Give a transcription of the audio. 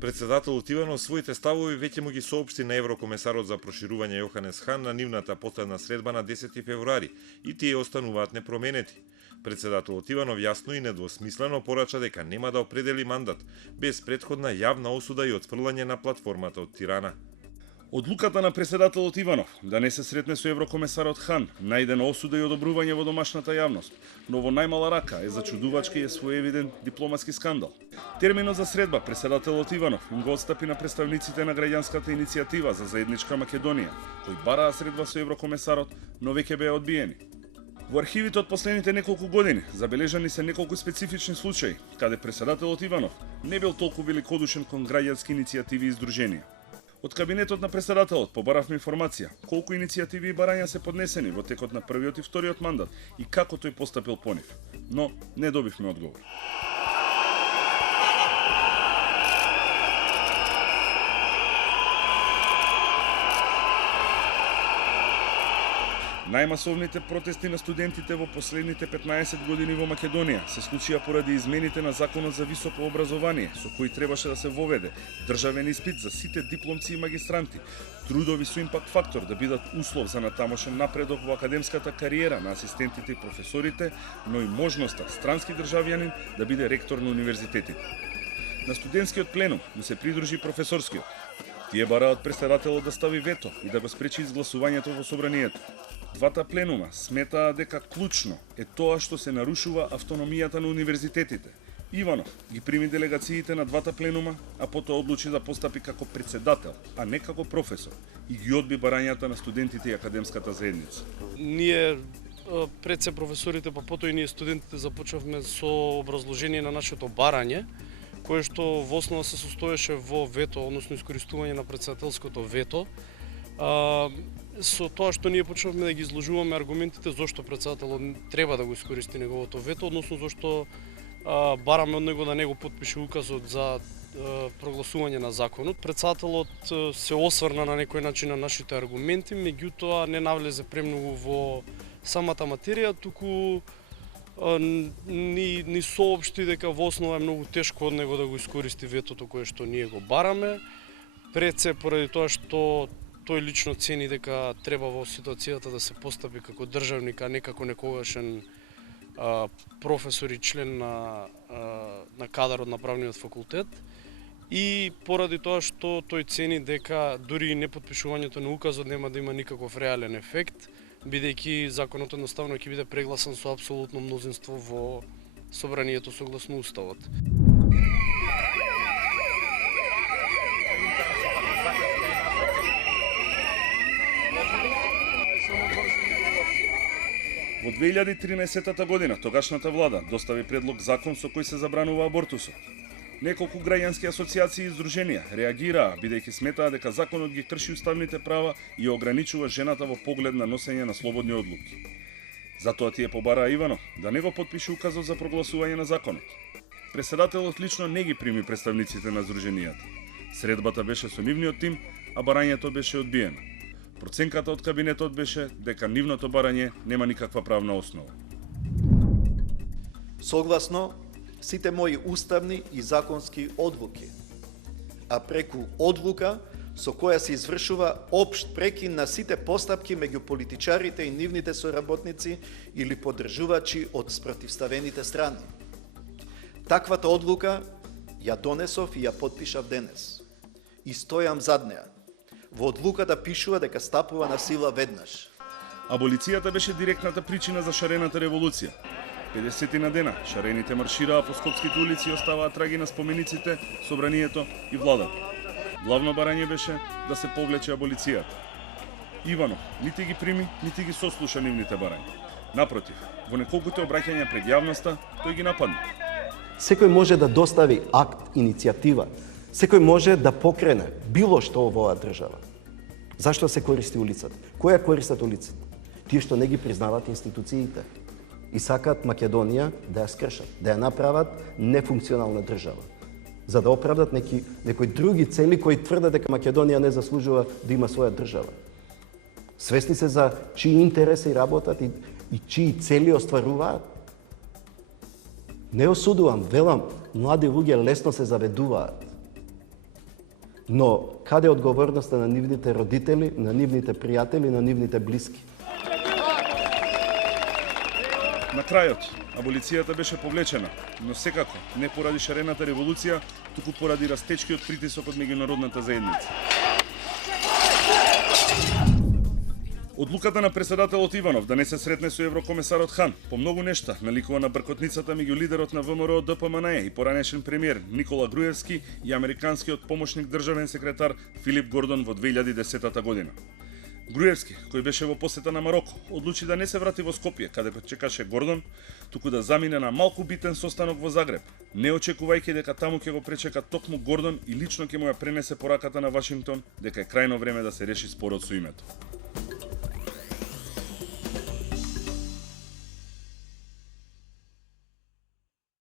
Председателот Иванов своите ставови веќе му ги соопшти на еврокомесарот за проширување Јоханес Хан на нивната последна средба на 10 февруари и тие остануваат непроменети. Председателот Иванов јасно и недвосмислено порача дека нема да определи мандат без претходна јавна осуда и отфрлање на платформата од Тирана. Одлуката на председателот Иванов да не се сретне со еврокомесарот Хан најде на осуда и одобрување во домашната јавност, но во најмала рака е зачудувачки и своевиден дипломатски скандал. Терминот за средба председателот Иванов им го отстапи на представниците на граѓанската иницијатива за заедничка Македонија, кои бараа средба со еврокомесарот, но веќе беа одбиени. Во архивите од последните неколку години забележани се неколку специфични случаи, каде председателот Иванов не бил толку великодушен кон граѓански иницијативи и здруженија. Од кабинетот на председателот побаравме информација колку иницијативи и барања се поднесени во текот на првиот и вториот мандат и како тој постапил по нив, но не добивме одговор. Најмасовните протести на студентите во последните 15 години во Македонија се случија поради измените на Законот за високо образование, со кои требаше да се воведе државен испит за сите дипломци и магистранти, трудови со импакт фактор да бидат услов за натамошен напредок во академската кариера на асистентите и професорите, но и можноста странски државјанин да биде ректор на универзитетите. На студентскиот пленум му се придружи професорскиот. Тие бараат председателот да стави вето и да го спречи изгласувањето во собранието. Двата пленума сметаа дека клучно е тоа што се нарушува автономијата на универзитетите. Иванов ги прими делегациите на двата пленума, а потоа одлучи да постапи како председател, а не како професор, и ги одби барањата на студентите и академската заедница. Ние пред се професорите, па потоа и ние студентите започнавме со образложение на нашето барање, кое што во основа се состоеше во вето, односно искористување на председателското вето. Со тоа што ние почнавме да ги изложуваме аргументите зошто председателот треба да го искористи неговото вето, односно зошто бараме од него да не го потпише указот за прогласување на законот. Председателот се осврна на некој начин на нашите аргументи, меѓутоа не навлезе премногу во самата материја, туку ни соопшти дека во основа е многу тешко од него да го искористи ветото кое што ние го бараме, пред се поради тоа што тој лично цени дека треба во ситуацијата да се постапи како државник, а не како некогашен професор и член на кадарот на правниот факултет. И поради тоа што тој цени дека дури и непотпишувањето на указот нема да има никаков реален ефект, бидејќи законот едноставно ќе биде прегласан со апсолутно мнозинство во собранието согласно уставот. Во 2013 година тогашната влада достави предлог закон со кој се забранува абортусот. Неколку граѓански асоциации и здруженија реагираа бидејќи сметаа дека законот ги крши уставните права и ограничува жената во поглед на носење на слободни одлуки. Затоа тие побараа Иванов да не го потпише указот за прогласување на законот. Председателот лично не ги прими представниците на здруженијата. Средбата беше со нивниот тим, а барањето беше одбиено. Проценката од кабинетот беше дека нивното барање нема никаква правна основа. Согласно сите мои уставни и законски одлуки, а преку одлука со која се извршува општ прекин на сите постапки меѓу политичарите и нивните соработници или поддржувачи од спротивставените страни. Таквата одлука ја донесов и ја потпишав денес. И стојам зад неа. Во одлуката пишува дека стапува на сила веднаш. Аболицијата беше директната причина за шарената револуција. 50 на дена шарените маршираа по скопските улици и оставаа траги на спомениците, собранието и владата. Главно барање беше да се повлече аболицијата. Иванов нити ги прими, нити ги сослуша нивните барања. Напротив, во неколкуте обраќања пред јавноста, тој ги нападна. Секој може да достави акт, иницијатива. Секој може да покрене било што во оваа држава. Зашто се користи улицата? Која користат улицата? Тие што не ги признаваат институциите и сакаат Македонија да ја скршат, да ја направат нефункционална држава, за да оправдат некои други цели кои тврдат дека Македонија не заслужува да има своја држава. Свесни се за чии интереси работат и чии цели остваруваат. Не осудувам, велам, млади луѓе лесно се заведуваат. Но каде е одговорноста на нивните родители, на нивните пријатели, на нивните блиски? На крајот, аболицијата беше повлечена, но секако не поради шарената револуција, туку поради растечкиот притисок од меѓународната заедница. Одлуката на претседателот Иванов да не се сретне со еврокомесарот Хан по многу нешта наликува на бркотницата меѓу лидерот на ВМРО ДПМНЕ и поранешен премиер Никола Груевски и американскиот помошник државен секретар Филип Гордон во 2010 година. Груевски, кој беше во посета на Мароко, одлучи да не се врати во Скопје, каде чекаше Гордон, туку да замине на малку битен состанок во Загреб, не очекувајќи дека таму ќе го пречека токму Гордон и лично ќе му ја пренесе пораката на Вашингтон дека е крајно време да се реши спорот со името.